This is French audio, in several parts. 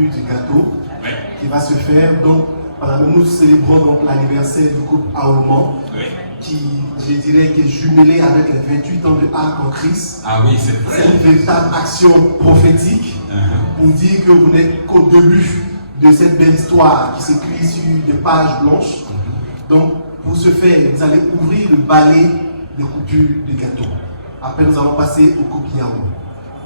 coupure du gâteau qui va se faire. Donc, nous célébrons donc l'anniversaire du couple Aouman qui, je dirais, qui est jumelé avec les 28 ans de Arc en Christ. Ah oui, c'est vrai. C'est une véritable action prophétique pour dire que vous n'êtes qu'au début de cette belle histoire qui s'écrit sur des pages blanches. Donc, pour ce faire, vous allez ouvrir le balai de coupure du gâteau. Après, nous allons passer au coupillard.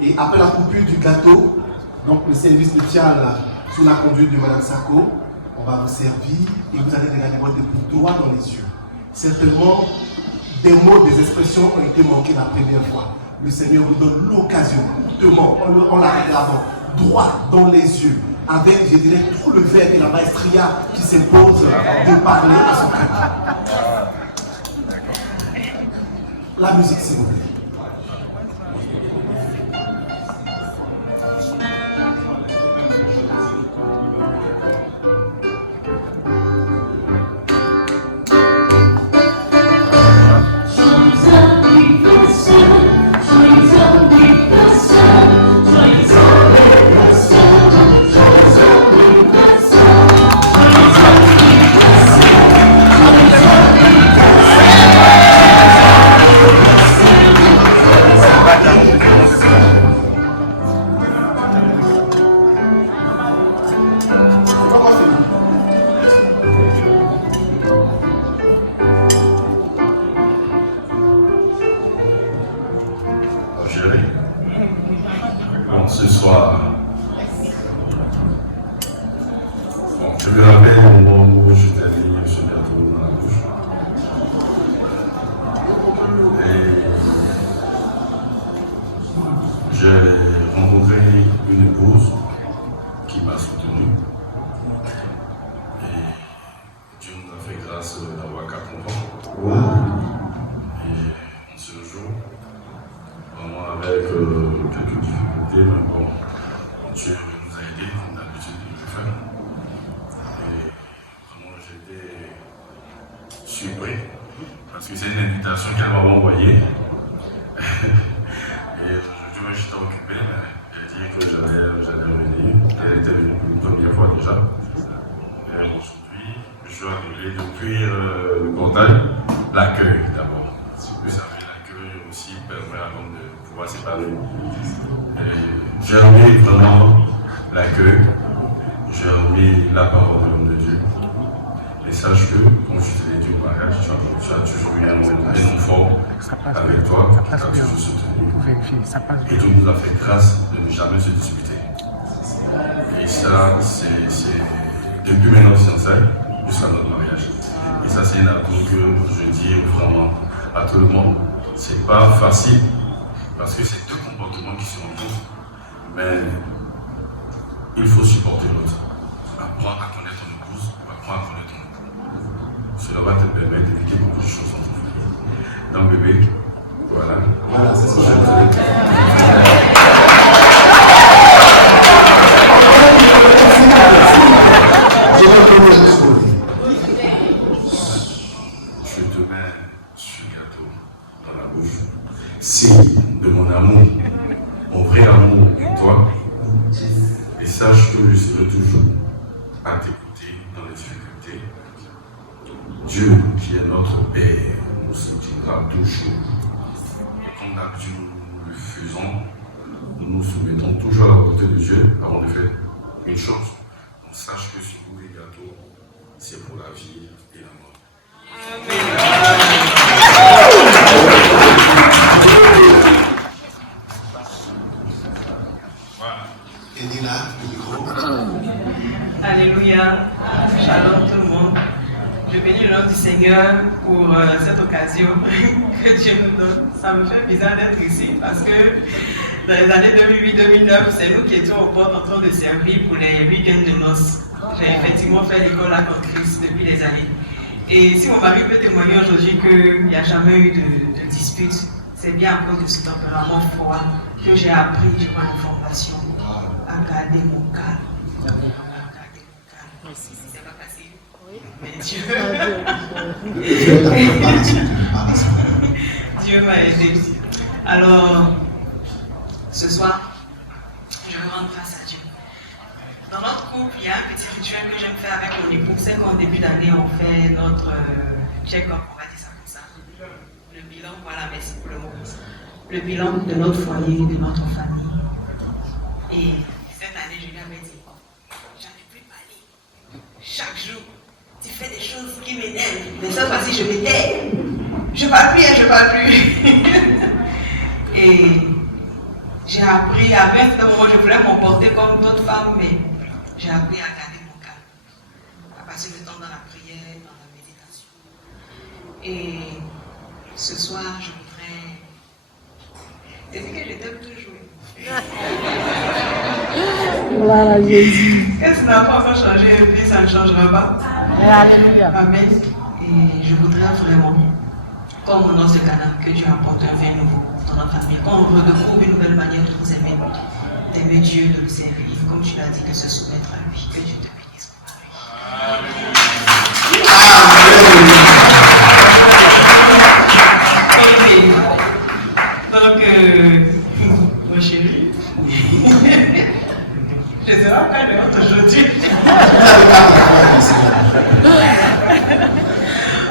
Et après la coupure du gâteau, donc le service nuptial sous la conduite de Mme Sako, on va vous servir et vous allez regarder votre époux droit dans les yeux. Certainement, des mots, des expressions ont été manqués la première fois. Le Seigneur vous donne l'occasion, courtement, en la regardant droit dans les yeux, avec, je dirais, tout le verbe et la maestria qui s'impose de parler à son cœur. La musique, s'il vous plaît. Ce soir, je me rappelle au moment où j'étais allé ce gâteau dans la bouche. Et j'ai rencontré une épouse qui m'a soutenu. Et Dieu nous a fait grâce d'avoir 4 enfants. Et ce jour, vraiment avec quelques difficultés, mais bon, Dieu nous a aidés comme d'habitude il le fait. Et vraiment j'étais surpris parce que c'est une invitation qu'elle m'avait envoyée. Et aujourd'hui j'étais occupé, mais j'ai dit que j'allais venir. Elle était venue pour une première fois déjà. Et aujourd'hui, je suis arrivé depuis le portail, l'accueil d'abord. Vous savez, l'accueil aussi permet à l'homme de pouvoir se parler. J'ai remis vraiment l'accueil, j'ai remis la parole de l'homme de Dieu. Et sache que, comme je te l'ai dit au mariage, tu as toujours eu un homme fort avec toi, qui t'a toujours soutenu. Et Dieu nous a fait grâce de ne jamais se disputer. Et ça, c'est depuis maintenant fiançailles jusqu'à notre mariage. Et ça, c'est un atout que je dis vraiment à tout le monde. C'est pas facile parce que c'est deux comportements qui se retrouvent, mais il faut supporter l'autre. Apprendre à connaître ton épouse, apprendre à connaître ton époux. Cela va te permettre d'éviter beaucoup de choses entre vous. Donc bébé, voilà. Voilà, c'est ça. Je te mets ce gâteau dans la bouche. Signe de mon amour, mon vrai amour pour toi. Et sache que je serai toujours à tes côtés dans les difficultés. Dieu qui est notre Père nous soutiendra toujours. Comme d'habitude nous le faisons, nous nous soumettons toujours à la volonté de Dieu avant de faire une chose. On sache que ce goût des gâteaux, c'est pour la vie et la mort. Alléluia, shalom tout le monde. Je bénis le nom du Seigneur pour cette occasion que Dieu nous donne. Ça me fait bizarre d'être ici parce que dans les années 2008-2009, c'est nous qui étions au port en train de servir pour les week-ends de noces. J'ai effectivement fait l'école à Christ depuis des années. Et si mon mari peut témoigner aujourd'hui qu'il n'y a jamais eu de dispute, c'est bien à cause de ce tempérament froid que j'ai appris durant la formation à garder mon calme. C'est pas facile. Mais Dieu m'a aidé. Alors, ce soir, je rends grâce à Dieu. Dans couple, il y a un petit rituel que j'aime faire avec mon époux. C'est qu'en début d'année, on fait notre check-up, on va dire ça comme ça. Le bilan, voilà, merci pour le mot. Le bilan de notre foyer, de notre famille. Et cette année, je lui avais dit, j'en ai plus parlé. Chaque jour, tu fais des choses qui m'énervent. Mais cette fois-ci, je me tais. Je parle plus, je parle plus. Et j'ai appris, à un certain moment, je voulais m'emporter comme d'autres femmes, mais j'ai appris à garder mon calme, à passer le temps dans la prière, dans la méditation. Et ce soir, je voudrais... J'ai dit que j'étais plus jouée. Voilà, Jésus. Qu'est-ce qui n'a pas encore changé et puis ça ne changera pas? Alléluia. Amen. Et je voudrais vraiment, comme on ose le Ghana, que Dieu apporte un vin nouveau dans notre famille. Qu'on redécouvre une nouvelle manière de nous aimer, d'aimer Dieu, de le servir, comme tu l'as dit, de se soumettre à lui. Que Dieu te bénisse pour la vie. Donc, mon chéri, je ne sais pas quoi de honte aujourd'hui.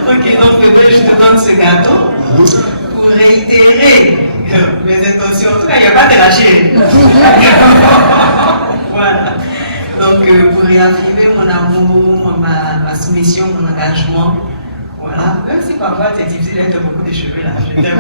Ok, donc je te donne ce gâteau pour réitérer mes intentions. En tout cas, il n'y a pas de lâcher. Voilà. Donc, pour réaffirmer mon amour, ma soumission, mon engagement. Voilà. Même si parfois c'est difficile d'être beaucoup de cheveux là, je t'aime.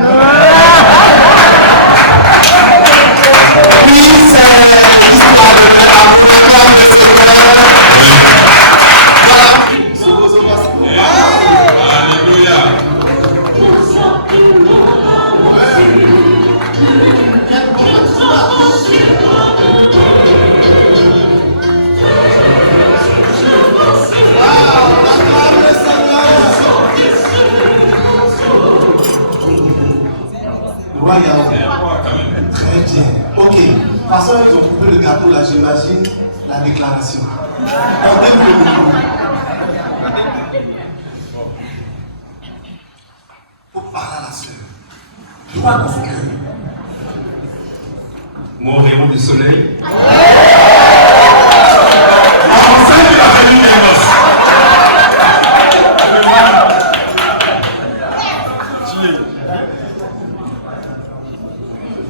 Très bien. Ok. De toute façon, ils ont coupé le gâteau là, j'imagine la déclaration. Portez-vous le micro. Faut parler à la soeur. Je vois dans son cœur. Mon rayon du soleil.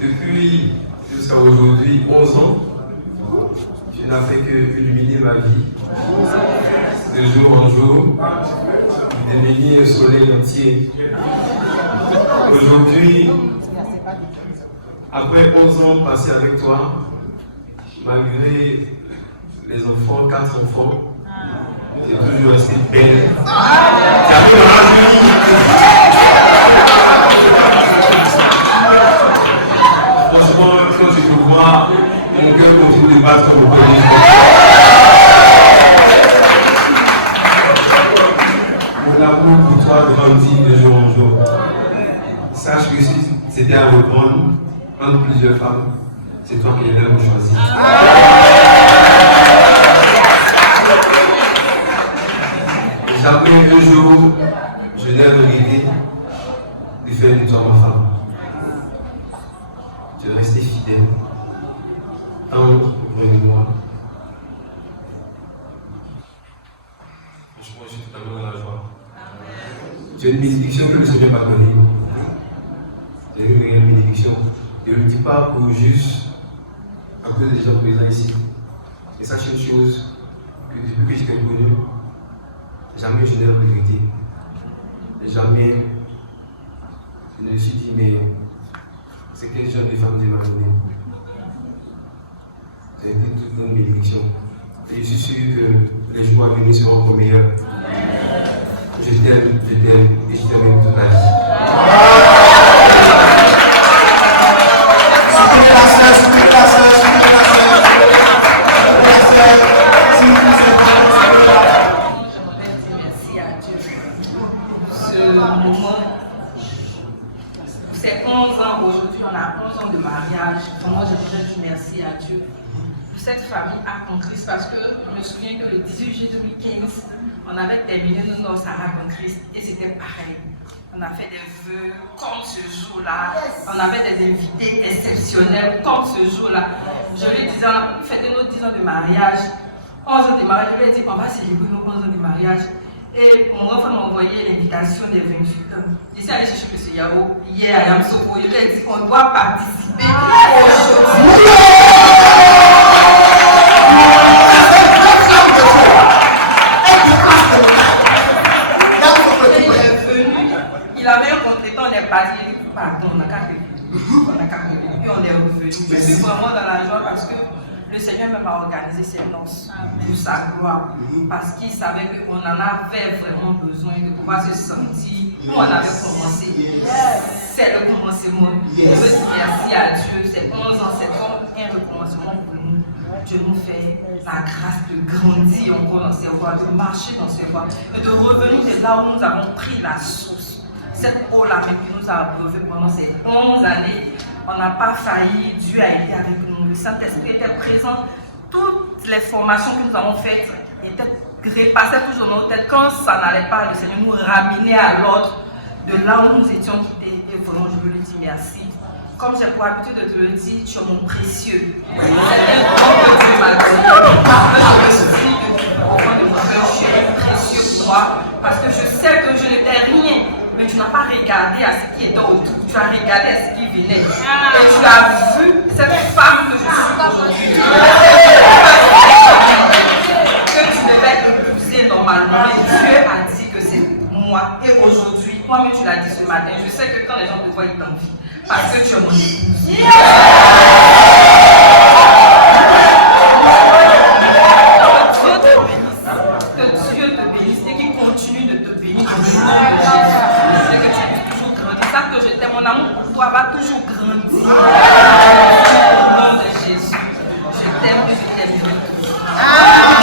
Depuis jusqu'à aujourd'hui, 11 ans, je n'ai fait que illuminer ma vie. De jour en jour, de devenir un soleil entier. Aujourd'hui, après 11 ans passés avec toi, malgré les enfants, 4 enfants, j'ai toujours resté belle. Franchement, quand je te vois, mon cœur continue de battre comme au premier. Mon amour pour toi grandit de jour en jour. Sache que si c'était à reprendre entre plusieurs femmes, c'est toi qui allais me choisir. Jamais un jour, je n'ai regretté de faire de toi ma femme. Tu es resté fidèle, tendre auprès de moi. Franchement, je suis totalement dans la joie. Tu as une bénédiction que le Seigneur m'a donnée. J'ai eu une bénédiction. Je ne le dis pas pour juste à cause des gens présents ici. Et sache une chose, que depuis que je t'ai connu, jamais je n'ai regretté. Jamais je ne me suis dit, mais c'est quel genre de femme Dieu m'a donné. Ça a été toute une bénédiction. Et je suis sûr que les jours à venir seront encore meilleurs. Je t'aime et je t'aime toute la vie. C'est 11 ans aujourd'hui, on a 11 ans de mariage. Vraiment, je voudrais dire merci à Dieu pour cette famille en Christ parce que je me souviens que le 18 juillet 2015, on avait terminé nos noces à Christ et c'était pareil. On a fait des vœux comme ce jour-là. On avait des invités exceptionnels comme ce jour-là. Je lui disais, fêtez nos 10 ans de mariage. 11 ans de mariage, je lui ai dit on va célébrer nos 11 ans de mariage. Et mon enfant m'a envoyé l'invitation des 28 ans. Je suis allée chercher M. Yao hier à Yamsoko. Je lui ai dit qu'on doit participer aujourd'hui. Il avait un contretemps, on est parti, il dit pardon, on n'a qu'à revenir, puis on est revenu. Je suis vraiment dans la joie parce que le Seigneur même a organisé ces noces pour sa gloire, parce qu'il savait qu'on en avait vraiment besoin de pouvoir se sentir où on avait commencé. C'est le commencement. Je veux dire merci à Dieu, c'est 11 ans, c'est comme un recommencement pour nous. Dieu nous fait la grâce de grandir encore dans ses voies, de marcher dans ses voies et de revenir de là où nous avons pris la source. Cette eau-là même qui nous a abreuvés pendant ces 11 années, on n'a pas failli, Dieu a été avec nous, le Saint-Esprit était présent. Toutes les formations que nous avons faites repassaient toujours dans nos têtes. Quand ça n'allait pas, le Seigneur nous ramenait à l'ordre de là où nous étions quittés. Et vraiment, je veux lui dire merci. Comme j'ai pour habitude de te le dire, tu es mon précieux. C'est un don que Dieu m'a donné. Je me dis que au fond de mon cœur, tu es précieux pour moi. Parce que je sais que je n'étais rien. Mais tu n'as pas regardé à ce qui était autour. Tu as regardé à ce qui venait. Et tu as vu cette femme que je suis aujourd'hui. Que tu devais épouser normalement. Et Dieu a dit que c'est moi. Et aujourd'hui, toi-même tu l'as dit ce matin, je sais que quand les gens te voient, ils t'envient. Parce que tu es mon épouse. Que Dieu te bénisse et qu'il continue de te bénir. Et que tu puisses toujours grandir. Ça que je t'aime, mon amour pour toi va toujours grandir. Au nom de Jésus. Je t'aime et je t'aime beaucoup. Amen.